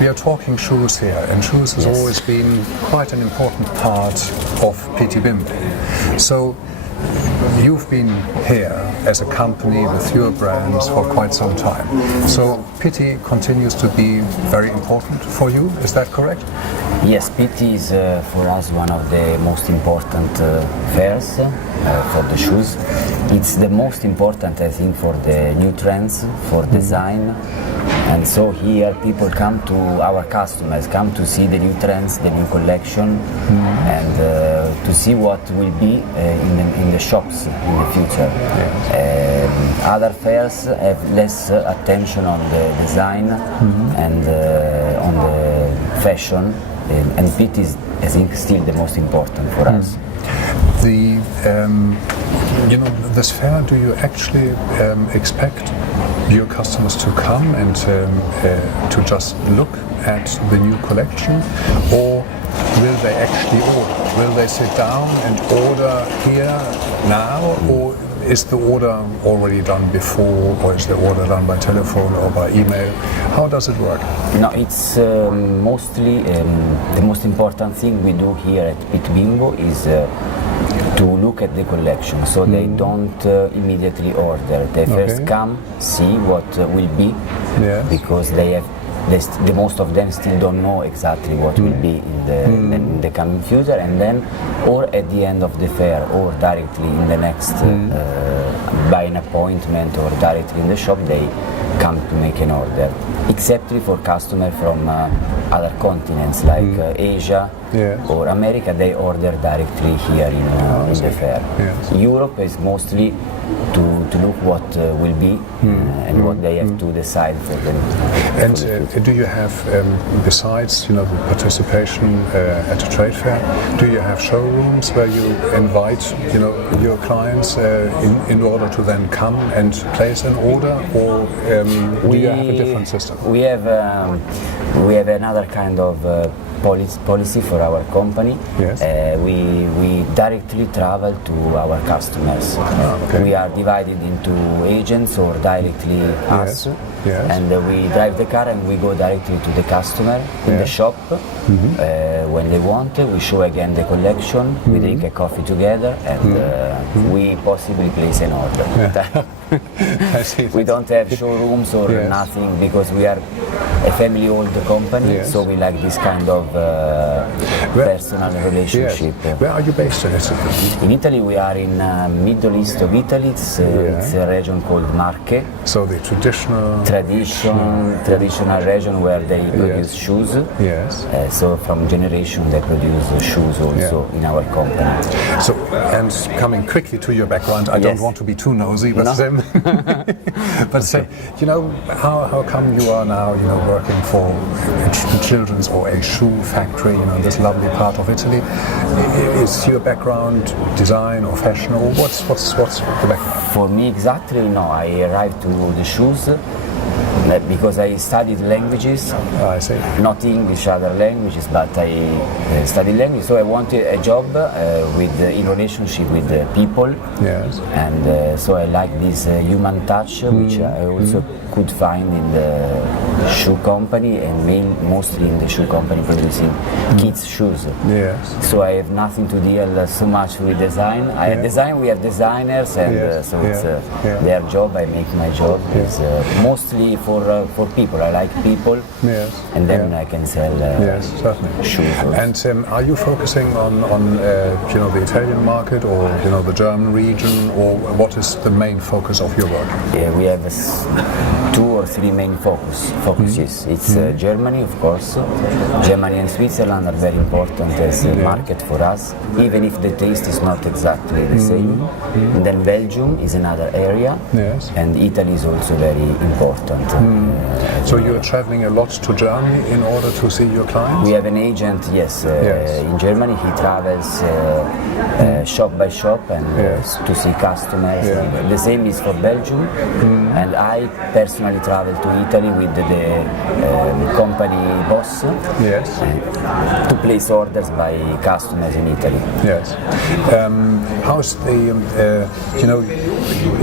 we are talking shoes here, and shoes has always been quite an important part of Pitti Bimbo. So you've been here as a company with your brands for quite some time. So Pitti continues to be very important for you, is that correct? Yes, Pitti is for us one of the most important fairs for the shoes. It's the most important, I think, for the new trends, for design. And so here people come to, our customers come to see the new trends, the new collection, and to see what will be in the shops in the future. Other fairs have less attention on the design and on the fashion, and Pitti is, I think, still the most important for us. This fair, do you actually expect your customers to come and to just look at the new collection, or will they actually order? Will they sit down and order here now, or is the order already done before, or is the order done by telephone or by email? How does it work? No, it's mostly the most important thing we do here at Pitti Bimbo is to look at the collection, so they don't immediately order. They first come, see what will be, because they have the most of them still don't know exactly what will be in the coming future, and then or at the end of the fair or directly in the next by an appointment or directly in the shop they come to make an order, except for customers from other continents like Asia or America. They order directly here in the fair. Europe is mostly to look what will be and what they have to decide for them. And do you have, besides the participation at a trade fair, do you have showrooms where you invite your clients in order to then come and place an order, or do you have a different system? We have another kind of policy for our company. We directly travel to our customers. We are divided into agents or directly us, and we drive the car and we go directly to the customer in the shop when they want. We show again the collection, we drink a coffee together, and we possibly place an order. We don't have showrooms or nothing, because we are a family-owned company, so we like this kind of personal relationship. Where are you based in Italy? In Italy we are in Middle East of Italy. It's a region called Marche. So the traditional region where they produce shoes. So from generation they produce shoes also in our company. So, and coming quickly to your background, I don't want to be too nosy, but how come you are now working for children's or a shoe factory in this lovely part of Italy? Is your background design or fashion, or what's the background? For me exactly, no. I arrived to the shoes because I studied languages. I see. Not English, other languages, but I studied language. So I wanted a job in relationship with people. And so I like this human touch, which I also could find in the shoe company, and mostly in the shoe company producing kids' shoes. So I have nothing to deal so much with design. We have designers, and so it's their job. I make my job. It's mostly for people. I like people, and then I can sell shoes. And are you focusing on the Italian market, or the German region, or what is the main focus of your work? We have 2 or 3 main focuses. It's Germany, of course. Germany and Switzerland are very important as a market for us, even if the taste is not exactly the same. And then Belgium is another area, and Italy is also very important. So you're traveling a lot to Germany in order to see your clients? We have an agent, in Germany. He travels shop by shop and to see customers. And the same is for Belgium, and I personally travel to Italy with the company boss to place orders by customers in Italy. Yes. How's the,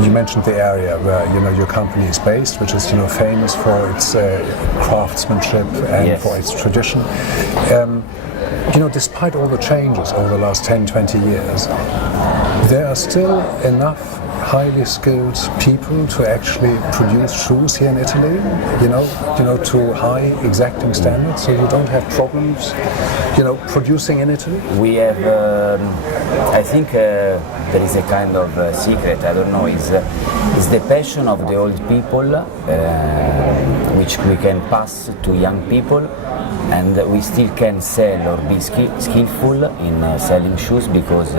you mentioned the area where, your company is based, which is, famous for its craftsmanship and for its tradition. Despite all the changes over the last 10, 20 years, there are still enough highly skilled people to actually produce shoes here in Italy, to high exacting standards, so you don't have problems, producing in Italy? We have, I think there is a kind of secret, I don't know, is the passion of the old people, which we can pass to young people, and we still can sell or be skillful in selling shoes, because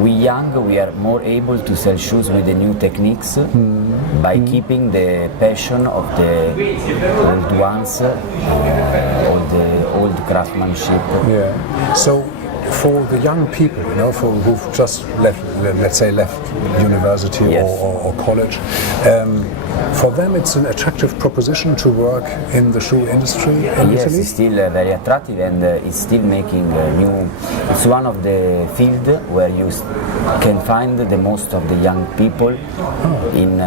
we are more able to sell shoes with the new techniques by keeping the passion of the old ones, all the old craftsmanship. Yeah. So for the young people, who've just left, let's say left university or college, for them it's an attractive proposition to work in the shoe industry in Italy? Yes, it's still very attractive, and it's still making new. It's one of the field where you can find the most of the young people in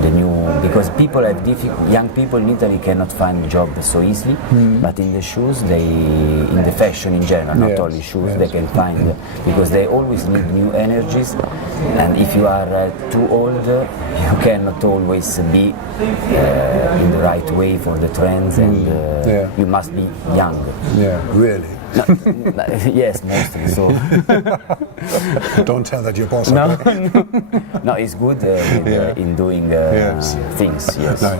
the new, because people have young people in Italy cannot find a job so easily, but in the shoes, in the fashion in general, not only shoes, they can find, because they always need new energies, and if you are too old, you cannot always be in the right way for the trends, and you must be young. Yeah, really. No, yes, mostly so. Don't tell that your boss. No, no, it's good in doing things. Yes, no,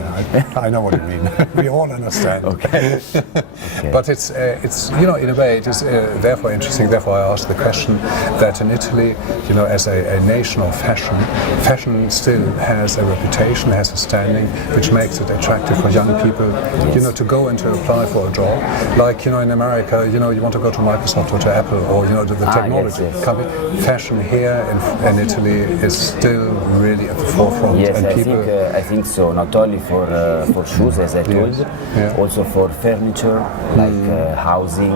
I know what you mean. We all understand. Okay. But it's in a way it is therefore interesting. Therefore, I asked the question that in Italy, as a nation of fashion still has a reputation, has a standing, which makes it attractive for young people, to go and to apply for a job. Like in America, you want to go to Microsoft or to Apple or the technology company. Fashion here in Italy is still really at the forefront. Yes, and I think so. Not only for shoes, as I told, also for furniture, like housing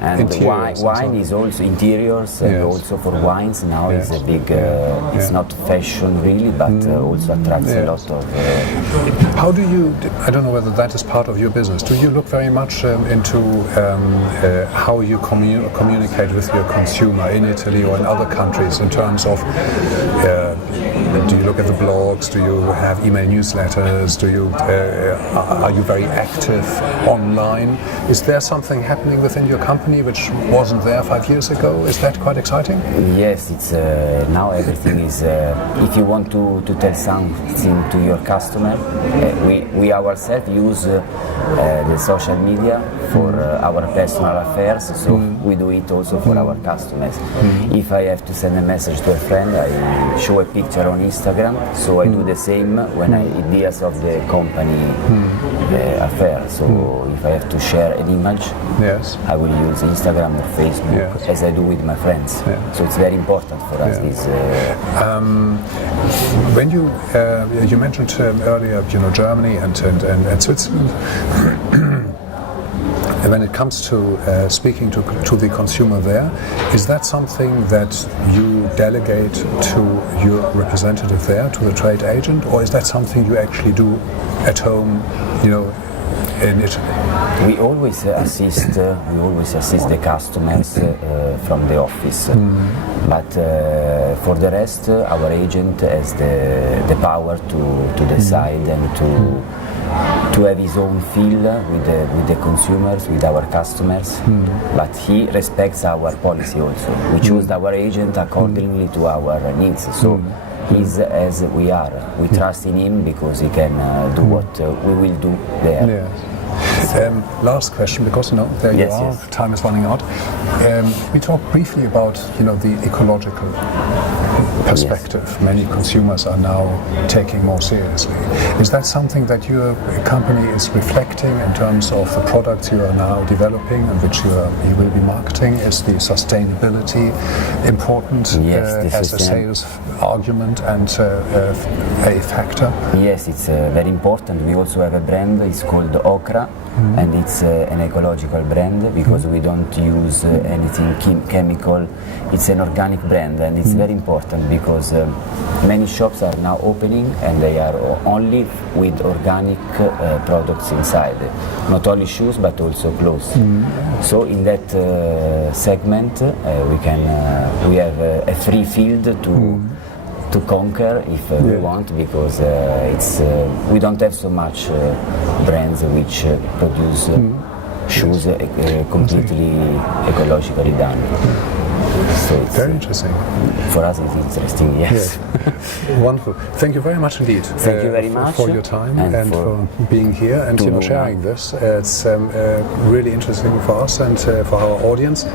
and wine is also interiors, and also for wines now is a big. It's not fashion really, but also attracts a lot of. How do you? I don't know whether that is part of your business. Do you look very much into how you communicate with your consumer in Italy or in other countries in terms of do you look at the blogs, do you have email newsletters, are you very active online? Is there something happening within your company which wasn't there 5 years ago? Is that quite exciting? Yes, it's now everything is if you want to tell something to your customer, we ourselves use the social media for our personal affairs, so we do it also for our customers. If I have to send a message to a friend, I show a picture on Instagram, so I do the same when it deals of the company affair. So if I have to share an image, I will use Instagram or Facebook as I do with my friends. So it's very important for us. This. When you mentioned earlier, Germany and Switzerland. When it comes to speaking to the consumer there, is that something that you delegate to your representative there, to the trade agent, or is that something you actually do at home, in Italy? We always assist the customers from the office, but for the rest, our agent has the power to decide and to have his own feel with the consumers, with our customers, but he respects our policy also. We choose our agent accordingly to our needs, so he's as we are. We trust in him because he can do what we will do there. Last question, because there you are. Time is running out. We talked briefly about the ecological perspective. Yes. Many consumers are now taking more seriously. Is that something that your company is reflecting in terms of the products you are now developing and which you will be marketing? Is the sustainability important as a sales argument and a factor? Yes, it's very important. We also have a brand, it's called Ocra, and it's an ecological brand because we don't use anything chemical. It's an organic brand, and it's very important because many shops are now opening and they are only with organic products inside, not only shoes but also clothes. So in that segment we have a free field to conquer if we want, because we don't have so much brands which produce shoes completely ecologically done. So it's very interesting. For us it's interesting, yes. Wonderful. Thank you very much indeed. Thank you very much for your time and for being here and sharing this. It's really interesting for us and for our audience.